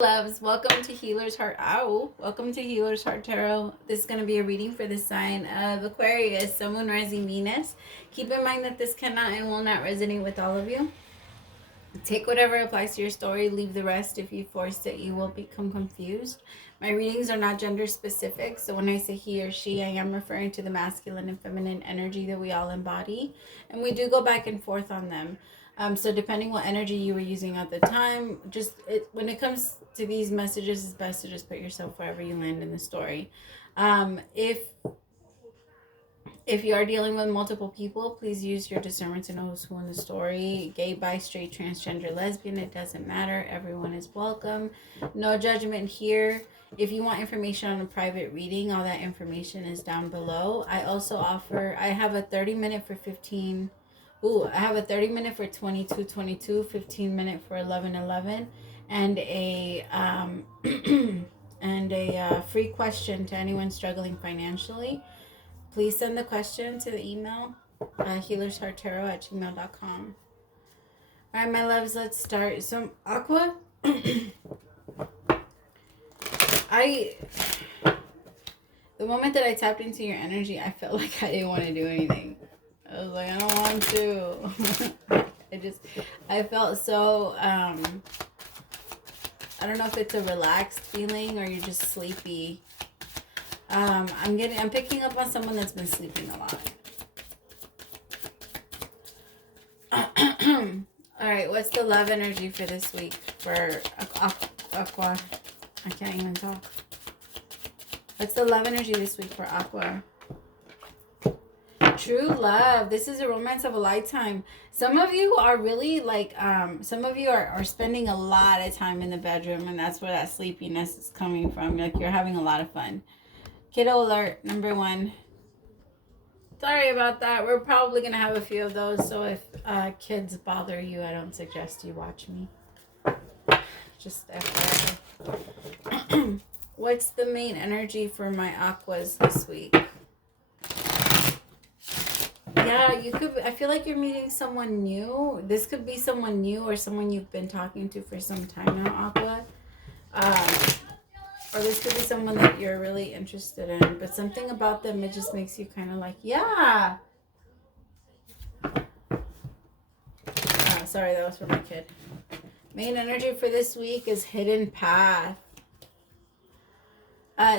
Loves, welcome to welcome to Healer's Heart Tarot. This is going to be a reading for the sign of Aquarius, Sun, Moon, Rising, Venus. Keep in mind that this cannot and will not resonate with all of you. Take whatever applies to your story, leave the rest. If you force it, you will become confused. My readings are not gender specific, so when I say he or she, I am referring to the masculine and feminine energy that we all embody, and we do go back and forth on them. So depending what energy you were using at the time, when it comes to these messages, it's best to just put yourself wherever you land in the story. If you are dealing with multiple people, please use your discernment to know who's who in the story. Gay, bi, straight, transgender, lesbian, it doesn't matter. Everyone is welcome. No judgment here. If you want information on a private reading, all that information is down below. I also I have a 30-minute for 15. I have a 30-minute for 22-22, 15-minute for 11-11, and a free question to anyone struggling financially. Please send the question to the email HealersHeartTarot@gmail.com. All right, my loves, let's start. So, Aqua, the moment that I tapped into your energy, I felt like I didn't want to do anything. I was like, I don't want to. I felt so, I don't know if it's a relaxed feeling or you're just sleepy. I'm picking up on someone that's been sleeping a lot. All right, what's the love energy for this week for Aqua? I can't even talk. What's the love energy this week for Aqua? True love. This is a romance of a lifetime. Some of you are really like, some of you are spending a lot of time in the bedroom, and that's where that sleepiness is coming from. Like, you're having a lot of fun. Kiddo alert, number 1. Sorry about that. We're probably going to have a few of those, so if kids bother you, I don't suggest you watch me. Just FYI. What's the main energy for my Aquas this week? Yeah, I feel like you're meeting someone new. This could be someone new or someone you've been talking to for some time now, Aqua. Or this could be someone that you're really interested in, but something about them, it just makes you kind of like, yeah. Sorry, that was for my kid. Main energy for this week is hidden path.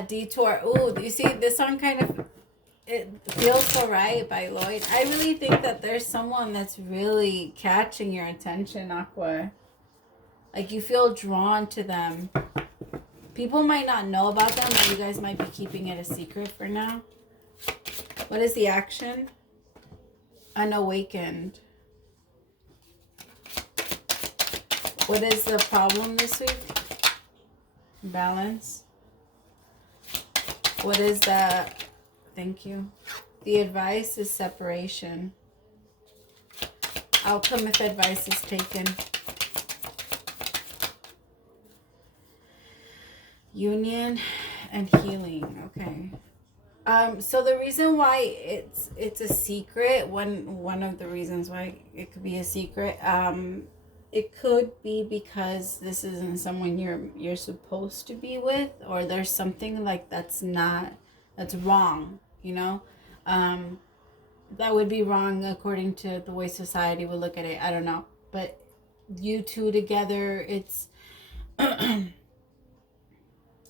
Detour. Ooh, you see, this song kind of, it feels so right by Lloyd. I really think that there's someone that's really catching your attention, Aqua. Like, you feel drawn to them. People might not know about them, but you guys might be keeping it a secret for now. What is the action? Unawakened. What is the problem this week? Balance. What is the... Thank you. The advice is separation. Outcome if advice is taken. Union and healing. Okay. So the reason why it's a secret, one of the reasons why it could be a secret, it could be because this isn't someone you're supposed to be with, or there's something like that's wrong, you know? That would be wrong according to the way society would look at it. I don't know. But you two together, it's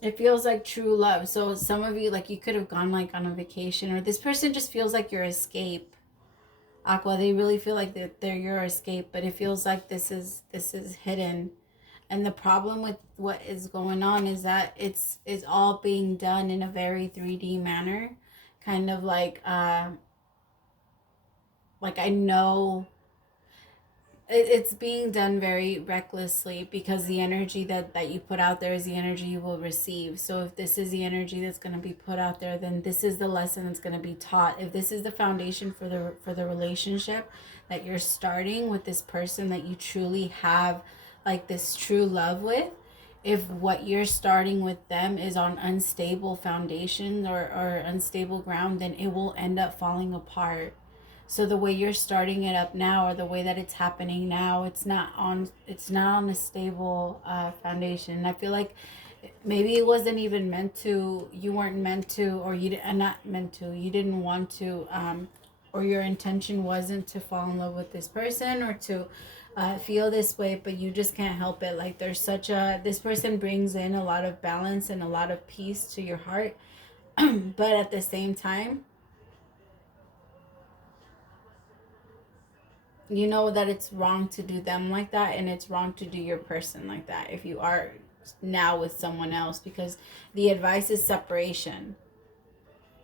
it feels like true love. So some of you, like, you could have gone like on a vacation, or this person just feels like your escape. Aqua, they really feel like they're your escape, but it feels like this is hidden. And the problem with what is going on is that it's all being done in a very 3D manner. Kind of like I know it's being done very recklessly, because the energy that you put out there is the energy you will receive. So if this is the energy that's going to be put out there, then this is the lesson that's going to be taught. If this is the foundation for the relationship that you're starting with this person that you truly have like this true love with, if what you're starting with them is on unstable foundations or unstable ground, then it will end up falling apart. So the way you're starting it up now, or the way that it's happening now, it's not on a stable foundation. I feel like maybe it wasn't even meant to, you weren't meant to, or you not meant to, you didn't want to, or your intention wasn't to fall in love with this person or to feel this way, but you just can't help it. Like there's this person brings in a lot of balance and a lot of peace to your heart. But at the same time, you know that it's wrong to do them like that, and it's wrong to do your person like that if you are now with someone else, because the advice is separation.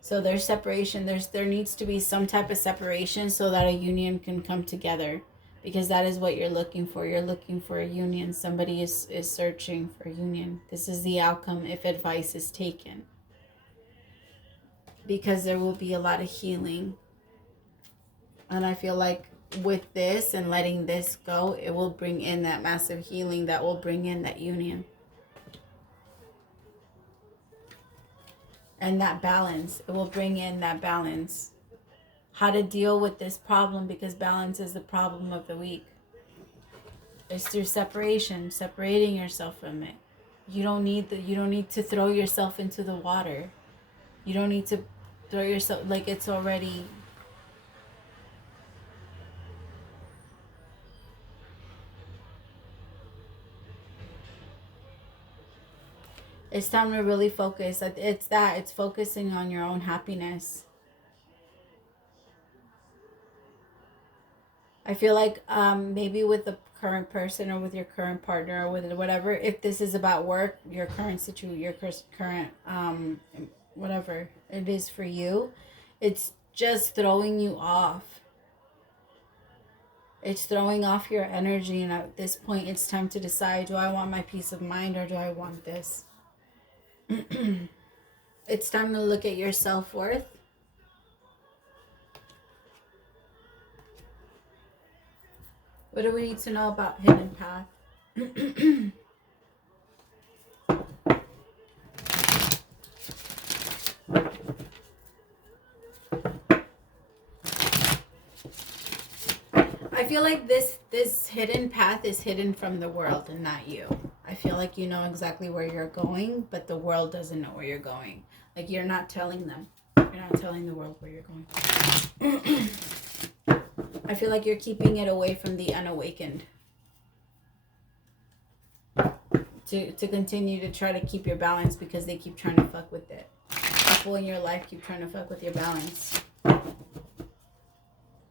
So there's separation, there needs to be some type of separation so that a union can come together, because that is what you're looking for. You're looking for a union. Somebody is searching for a union. This is the outcome if advice is taken, because there will be a lot of healing. And I feel like with this and letting this go, it will bring in that massive healing that will bring in that union and that balance. It will bring in that balance, how to deal with this problem, because balance is the problem of the week. It's through separation, separating yourself from it. You don't need to throw yourself into the water. You don't need to throw yourself, like it's already. It's time to really focus. It's focusing on your own happiness. I feel like maybe with the current person or with your current partner or with whatever, if this is about work, your current situation, your current whatever it is for you, it's just throwing you off. It's throwing off your energy, and at this point it's time to decide, do I want my peace of mind or do I want this? It's time to look at your self-worth. What do we need to know about hidden path? I feel like this hidden path is hidden from the world and not you. I feel like you know exactly where you're going, but the world doesn't know where you're going. Like you're not telling them. You're not telling the world where you're going. I feel like you're keeping it away from the unawakened. To continue to try to keep your balance, because they keep trying to fuck with it. People in your life keep trying to fuck with your balance.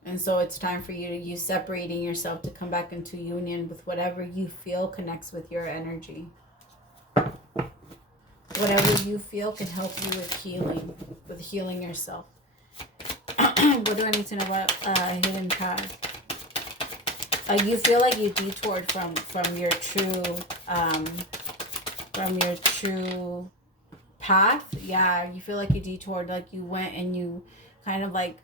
And so it's time for you separating yourself to come back into union with whatever you feel connects with your energy. Whatever you feel can help you with healing yourself. What do I need to know about hidden path? You feel like you detoured from your true path. Yeah, you feel like you detoured, like you went and you kind of like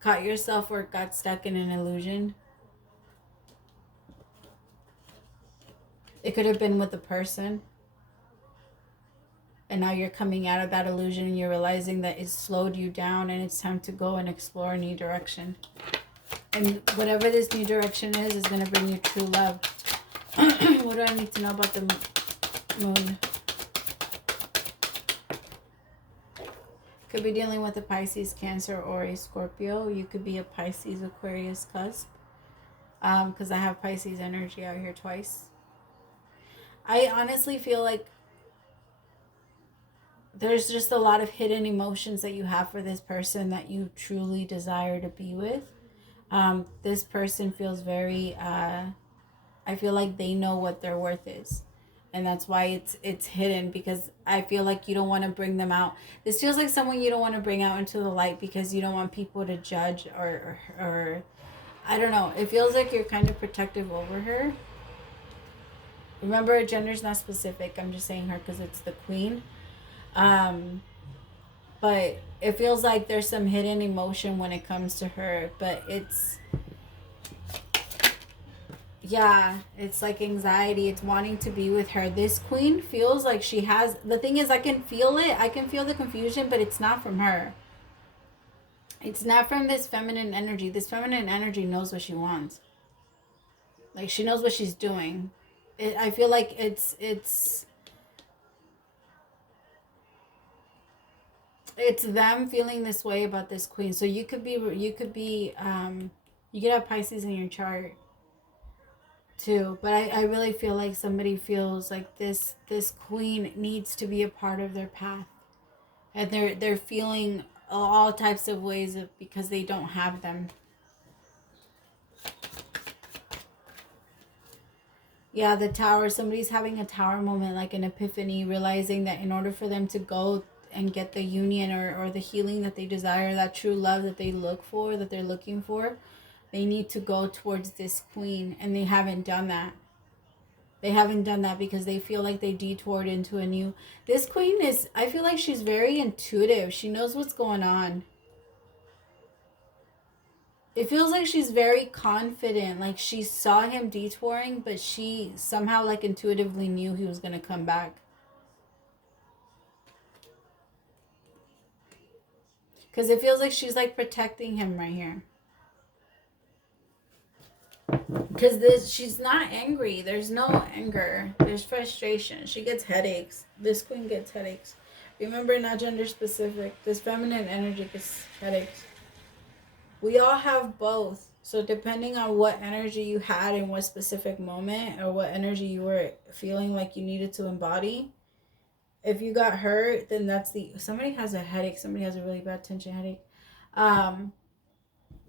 caught yourself or got stuck in an illusion. It could have been with a person, and now you're coming out of that illusion and you're realizing that it slowed you down, and it's time to go and explore a new direction. And whatever this new direction is going to bring you true love. What do I need to know about the moon? Could be dealing with a Pisces, Cancer, or a Scorpio. You could be a Pisces, Aquarius cusp. Because I have Pisces energy out here twice. I honestly feel like there's just a lot of hidden emotions that you have for this person that you truly desire to be with. This person feels very, I feel like they know what their worth is. And that's why it's hidden, because I feel like you don't want to bring them out. This feels like someone you don't want to bring out into the light because you don't want people to judge or I don't know. It feels like you're kind of protective over her. Remember, gender's not specific. I'm just saying her because it's the queen. But it feels like there's some hidden emotion when it comes to her. But it's like anxiety. It's wanting to be with her. This queen feels like she has... The thing is, I can feel it. I can feel the confusion, but it's not from her. It's not from this feminine energy. This feminine energy knows what she wants. Like, she knows what she's doing. I feel like it's them feeling this way about this queen. So you could be you could have Pisces in your chart too, but I really feel like somebody feels like this queen needs to be a part of their path, and they're feeling all types of ways because they don't have them. Yeah, the Tower. Somebody's having a Tower moment, like an epiphany, realizing that in order for them to go and get the union or the healing that they desire, that true love that they look for, that they're looking for, they need to go towards this queen, and they haven't done that. They haven't done that because they feel like they detoured into a new... This queen is... I feel like she's very intuitive. She knows what's going on. It feels like she's very confident. Like, she saw him detouring, but she somehow, like, intuitively knew he was going to come back. Because it feels like she's, like, protecting him right here. Because she's not angry. There's no anger. There's frustration. She gets headaches. This queen gets headaches. Remember, not gender specific. This feminine energy gets headaches. We all have both. So depending on what energy you had in what specific moment, or what energy you were feeling like you needed to embody, if you got hurt, then that's the... Somebody has a headache. Somebody has a really bad tension headache. Oh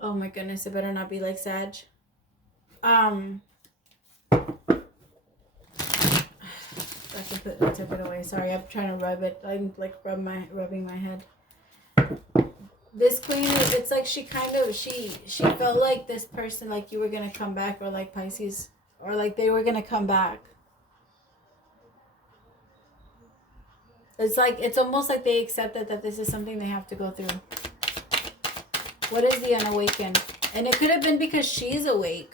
my goodness, it better not be like Sag. I took it away. Sorry, I'm trying to rub it. I'm like rubbing my head. This queen, it's like she felt like this person, like you were gonna come back, or like Pisces, or like they were gonna come back. It's like, it's almost like they accepted that this is something they have to go through. What is the unawakened? And it could have been because she's awake.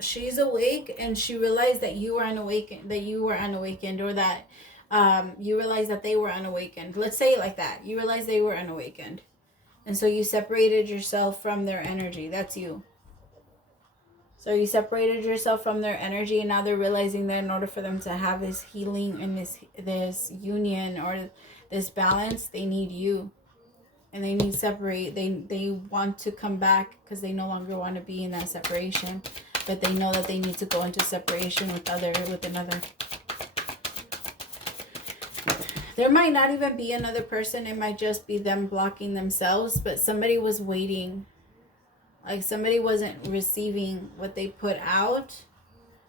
She's awake and she realized that you were unawakened, or that you realized that they were unawakened. Let's say it like that. You realized they were unawakened. And so you separated yourself from their energy. That's you. So you separated yourself from their energy, and now they're realizing that in order for them to have this healing and this union or this balance, they need you. And they need separate. They want to come back because they no longer want to be in that separation. But they know that they need to go into separation with another. There might not even be another person. It might just be them blocking themselves. But somebody was waiting. Like, somebody wasn't receiving what they put out.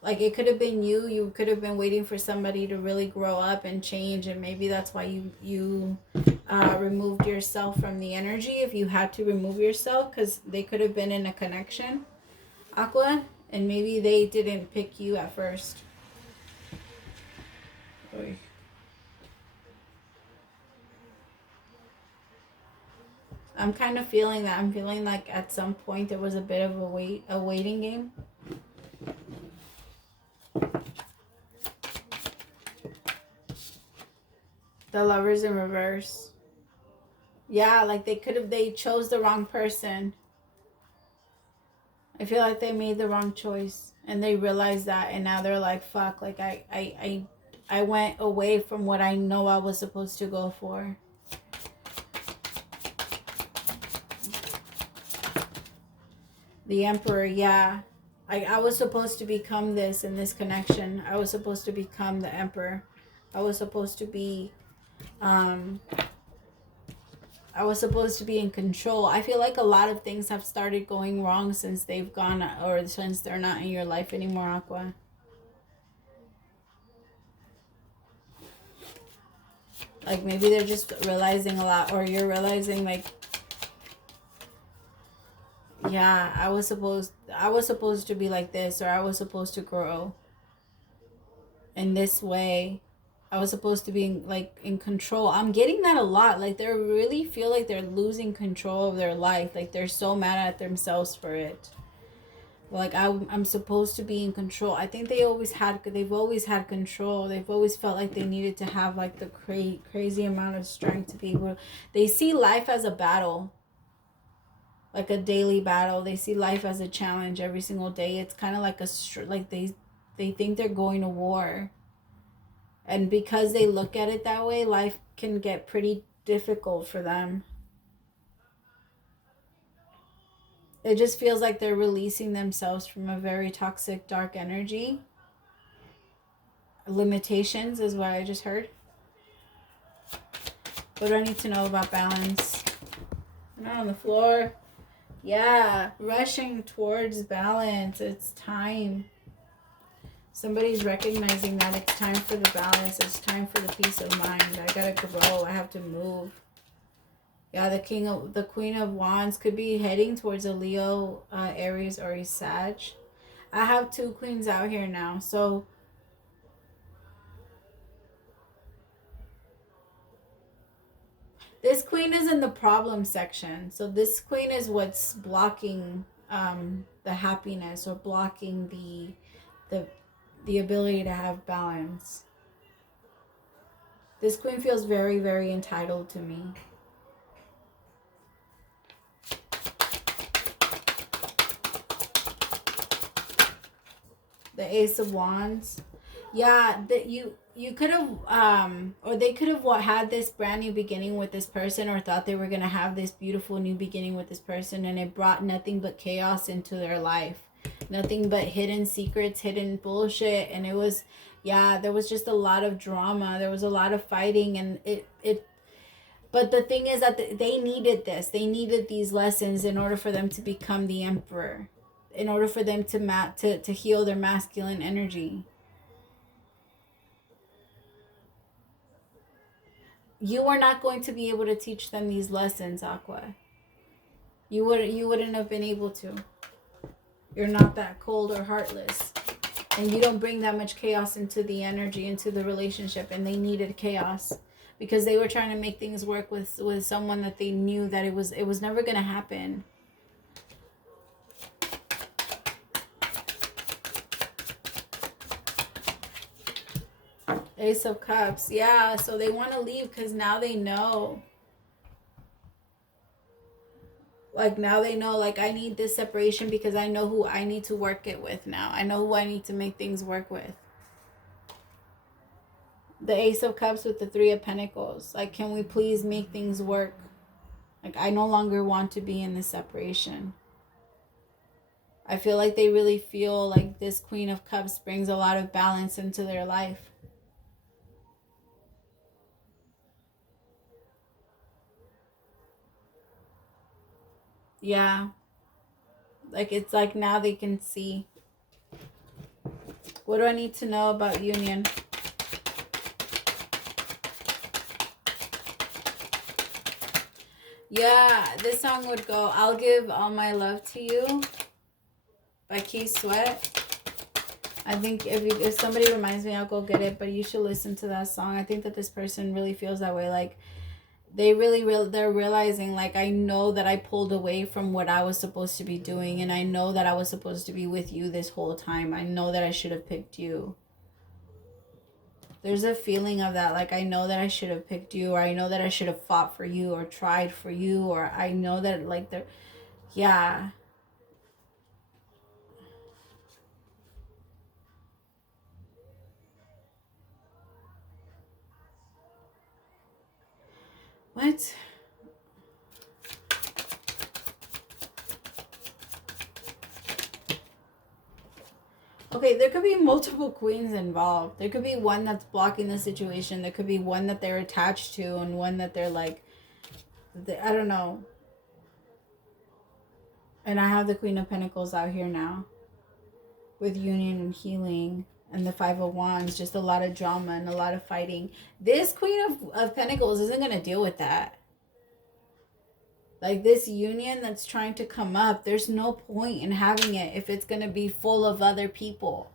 Like, it could have been you. You could have been waiting for somebody to really grow up and change. And maybe that's why you removed yourself from the energy, if you had to remove yourself. Because they could have been in a connection, Aqua. And maybe they didn't pick you at first. Oy. I'm kind of feeling that. I'm feeling like at some point there was a bit of a waiting game. The Lovers in reverse. Yeah, like they chose the wrong person. I feel like they made the wrong choice, and they realized that, and now they're like, fuck, like I went away from what I know I was supposed to go for. The Emperor, yeah. I was supposed to become this in this connection. I was supposed to become the Emperor. I was supposed to be in control. I feel like a lot of things have started going wrong since they've gone, or since they're not in your life anymore, Aqua. Like, maybe they're just realizing a lot, or you're realizing, like, yeah, I was supposed to be like this, or I was supposed to grow in this way. I was supposed to be in control. I'm getting that a lot. Like, they really feel like they're losing control of their life. Like, they're so mad at themselves for it. Like, I'm supposed to be in control. I think they've always had control. They've always felt like they needed to have the crazy amount of strength to be able to... They see life as a battle. like a daily battle. They see life as a challenge every single day. It's kind of like like they think they're going to war. And because they look at it that way, life can get pretty difficult for them. It just feels like they're releasing themselves from a very toxic, dark energy. Limitations is what I just heard. What do I need to know about balance? Not on the floor. Yeah, rushing towards balance. It's time. Somebody's recognizing that it's time for the balance. It's time for the peace of mind. I gotta grow. I have to move. Yeah, the Queen of Wands could be heading towards a Leo, Aries, or a Sag. I have 2 queens out here now. So this queen is in the problem section. So this queen is what's blocking the happiness, or blocking the ability to have balance. This queen feels very, very entitled to me. The Ace of Wands. Yeah, that you could have or they could have had this brand new beginning with this person, or thought they were going to have this beautiful new beginning with this person, and it brought nothing but chaos into their life. Nothing but hidden secrets, hidden bullshit, and it was, yeah, there was just a lot of drama. There was a lot of fighting, and it but the thing is that they needed this. They needed these lessons in order for them to become the emperor, in order for them to heal their masculine energy. You are not going to be able to teach them these lessons, Aqua. You wouldn't have been able to. You're not that cold or heartless. And you don't bring that much chaos into the energy, into the relationship. And they needed chaos because they were trying to make things work with someone that they knew that it was never going to happen. Ace of Cups. Yeah, so they want to leave because now they know. Like, now they know, like, I need this separation because I know who I need to work it with now. I know who I need to make things work with. The Ace of Cups with the 3 of Pentacles. Like, can we please make things work? Like, I no longer want to be in this separation. I feel like they really feel like this Queen of Cups brings a lot of balance into their life. Yeah. Like, it's like now they can see. What do I need to know about union? Yeah, this song would go, I'll Give All My Love to You by Keith Sweat. I think if somebody reminds me, I'll go get it, but you should listen to that song. I think that this person really feels that way. Like, they're realizing, like, I know that I pulled away from what I was supposed to be doing, and I know that I was supposed to be with you this whole time. I know that I should have picked you. There's a feeling of that, like, I know that I should have picked you, or I know that I should have fought for you, or tried for you, or I know that, like, they're, yeah. What? Okay, there could be multiple queens involved. There could be one that's blocking the situation. There could be one that they're attached to, and one that they're like, I don't know. And I have the Queen of Pentacles out here now with union and healing, and the 5 of Wands. Just a lot of drama and a lot of fighting. This Queen of Pentacles isn't going to deal with that. Like, this union that's trying to come up, there's no point in having it if it's going to be full of other people.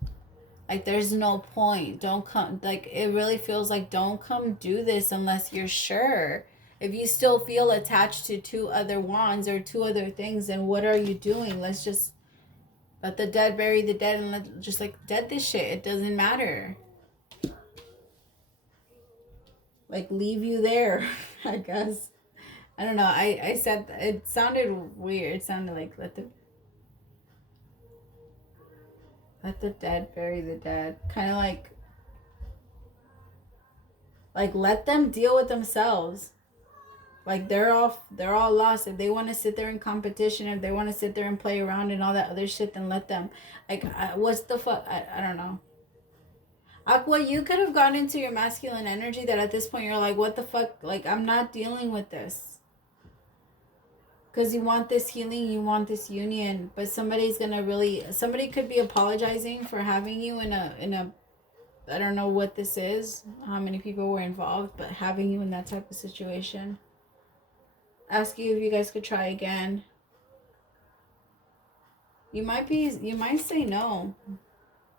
Like, there's no point. Don't come. Like, it really feels like don't come do this unless you're sure. If you still feel attached to 2 other wands or 2 other things, then what are you doing? Let's just let the dead bury the dead, and let just, like, dead this shit. It doesn't matter. Like, leave you there, I guess. I don't know. I said it sounded weird. It sounded like let the dead bury the dead. Kind of like let them deal with themselves. Like they're all lost. If they want to sit there in competition, if they want to sit there and play around and all that other shit, then let them. Like what's the fuck? I don't know. Aqua, you could have gone into your masculine energy that at this point you're like, what the fuck? Like, I'm not dealing with this. Because you want this healing, you want this union. But somebody could be apologizing for having you in a, I don't know what this is, how many people were involved, but having you in that type of situation. Ask you if you guys could try again. You might say no.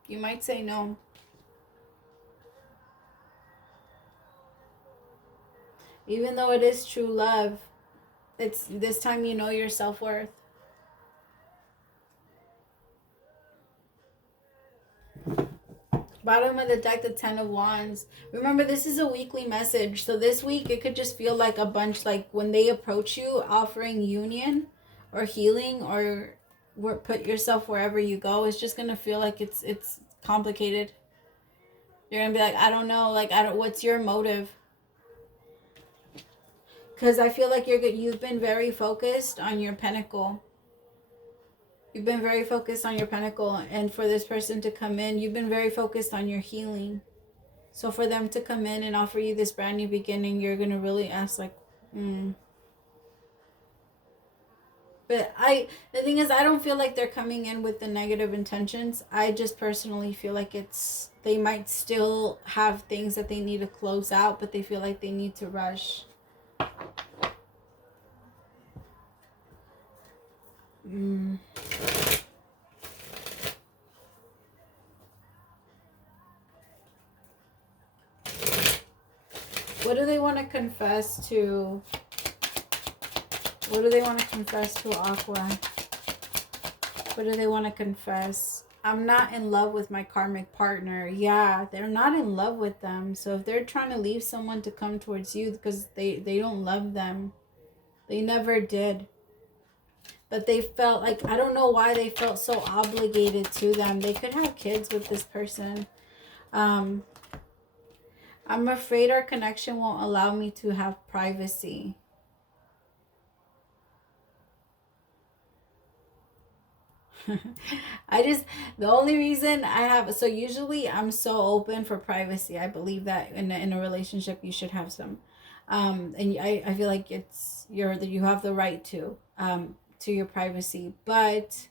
You might say no. Even though it is true love, it's this time you know your self-worth. Bottom of the deck, the 10 of Wands. Remember, this is a weekly message. So this week, it could just feel like a bunch, like when they approach you offering union or healing or put yourself wherever you go, it's just going to feel like it's complicated. You're going to be like, I don't know, like, what's your motive? Because I feel like you've been very focused on your pentacle. You've been very focused on your pentacle. And for this person to come in, you've been very focused on your healing. So for them to come in and offer you this brand new beginning, you're going to really ask like, But the thing is, I don't feel like they're coming in with the negative intentions. I just personally feel like they might still have things that they need to close out, but they feel like they need to rush. What do they want to confess to? What do they want to confess to Aqua? What do they want to confess? I'm not in love with my karmic partner. Yeah, they're not in love with them. So if they're trying to leave someone to come towards you because they don't love them, they never did. But they felt like, I don't know why they felt so obligated to them. They could have kids with this person. I'm afraid our connection won't allow me to have privacy. The only reason I have, so usually I'm so open for privacy. I believe that in a relationship you should have some. And I feel like you have the right to your privacy. But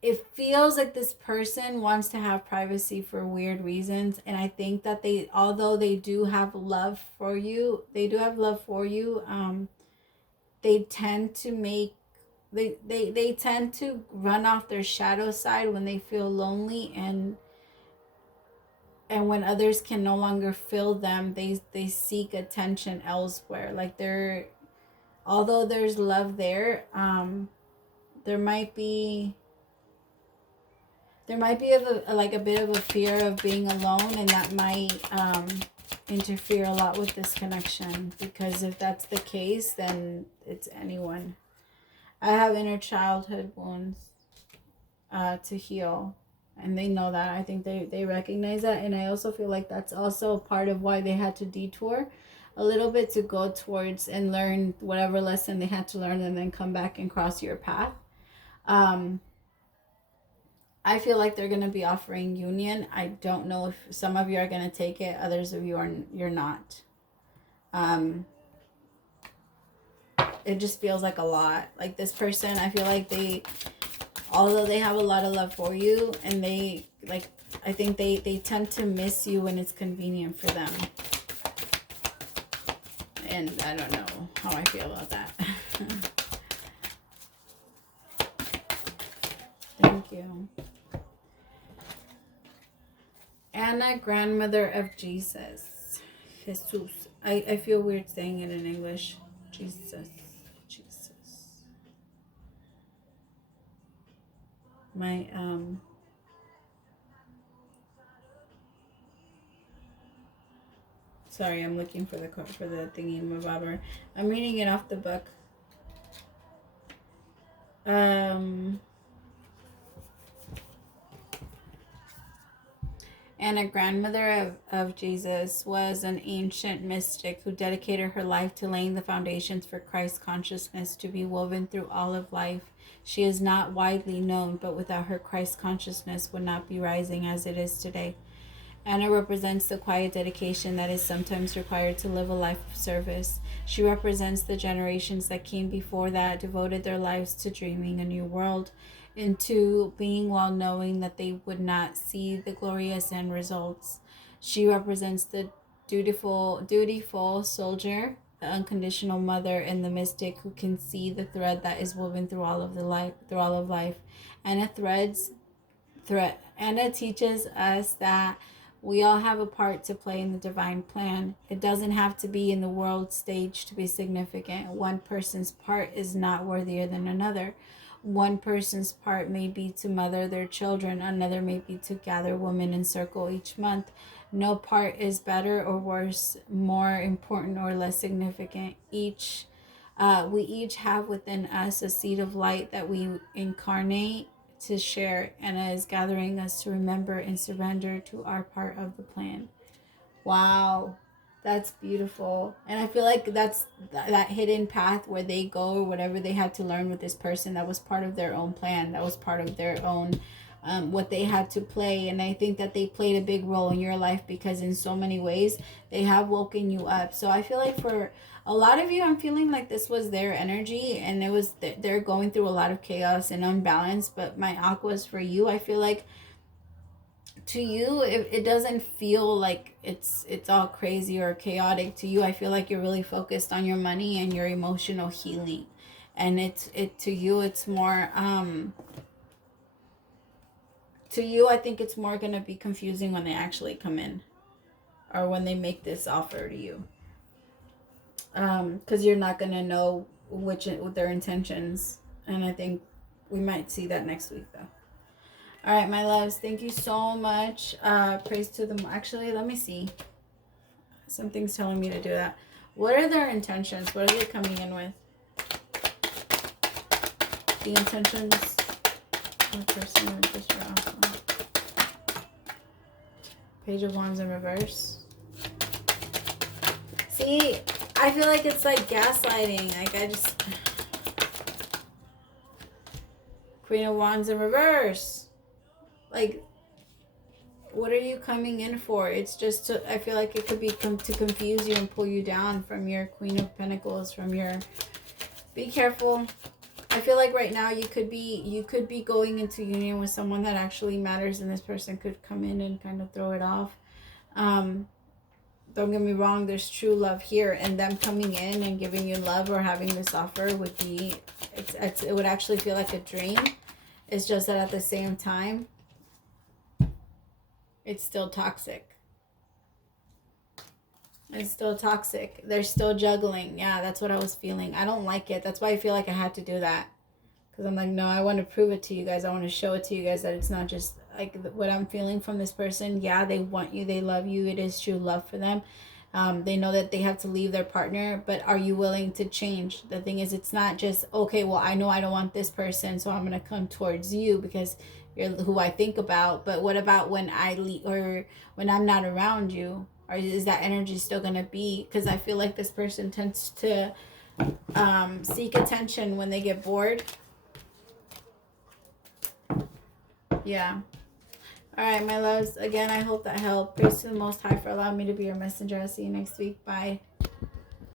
it feels like this person wants to have privacy for weird reasons. And I think that although they do have love for you, they tend to they tend to run off their shadow side when they feel lonely, and when others can no longer fill them, they seek attention elsewhere. Like although there's love there, there might be a bit of a fear of being alone, and that might interfere a lot with this connection, because if that's the case, then it's anyone. I have inner childhood wounds to heal, and they know that. I think they recognize that, and I also feel like that's also part of why they had to detour a little bit to go towards and learn whatever lesson they had to learn, and then come back and cross your path. I feel like they're going to be offering union. I don't know if some of you are going to take it, others of you you're not. It just feels like a lot. Like this person, I feel like although they have a lot of love for you, and I think they tend to miss you when it's convenient for them. And I don't know how I feel about that. Thank you. Anna, grandmother of Jesus. Jesus. I feel weird saying it in English. Jesus. My Sorry, I'm looking for the thingy mabobber. I'm reading it off the book. And a grandmother of Jesus was an ancient mystic who dedicated her life to laying the foundations for Christ consciousness to be woven through all of life. She is not widely known, but without her, Christ consciousness would not be rising as it is today. Anna represents the quiet dedication that is sometimes required to live a life of service. She represents the generations that came before that devoted their lives to dreaming a new world, into being well knowing that they would not see the glorious end results. She represents the dutiful soldier, the unconditional mother, and the mystic who can see the thread that is woven through all of life. Anna teaches us that we all have a part to play in the divine plan. It doesn't have to be in the world stage to be significant. One person's part is not worthier than another. One person's part may be to mother their children. Another may be to gather women in circle each month. No part is better or worse, more important or less significant. We each have within us a seed of light that we incarnate to share, and is gathering us to remember and surrender to our part of the plan. Wow, that's beautiful. And I feel like that's that hidden path where they go, or whatever they had to learn with this person, that was part of their own plan, that was part of their own what they had to play. And I think that they played a big role in your life, because in so many ways they have woken you up. So I feel like for a lot of you, I'm feeling like this was their energy, and it was they're going through a lot of chaos and unbalance. But my aquas, for you, I feel like to you, it doesn't feel like it's all crazy or chaotic. To you, I feel like you're really focused on your money and your emotional healing, and to you it's more to you, I think it's more gonna be confusing when they actually come in, or when they make this offer to you, because you're not gonna know with their intentions. And I think we might see that next week though. All right, my loves, thank you so much. Praise to them. Actually, let me see. Something's telling me to do that. What are their intentions? What are they coming in with? The intentions of the person who just your offer. Page of Wands in reverse. See, I feel like it's like gaslighting. Like Queen of Wands in reverse. Like, what are you coming in for? It's just to, I feel like it could be to confuse you and pull you down from your Queen of Pentacles, from your, be careful. I feel like right now you could be going into union with someone that actually matters, and this person could come in and kind of throw it off. Don't get me wrong, there's true love here, and them coming in and giving you love or having this offer would be, it would actually feel like a dream. It's just that at the same time, it's still toxic. It's still toxic. They're still juggling. Yeah, that's what I was feeling. I don't like it. That's why I feel like I had to do that. Because I'm like, no, I want to prove it to you guys. I want to show it to you guys that it's not just like what I'm feeling from this person. Yeah, they want you. They love you. It is true love for them. They know that they have to leave their partner. But are you willing to change? The thing is, it's not just, okay, well, I know I don't want this person, so I'm going to come towards you because you're who I think about. But what about when I leave, or when I'm not around you? Or is that energy still going to be? Because I feel like this person tends to seek attention when they get bored. Yeah. All right, my loves. Again, I hope that helped. Praise to the Most High for allowing me to be your messenger. I'll see you next week. Bye.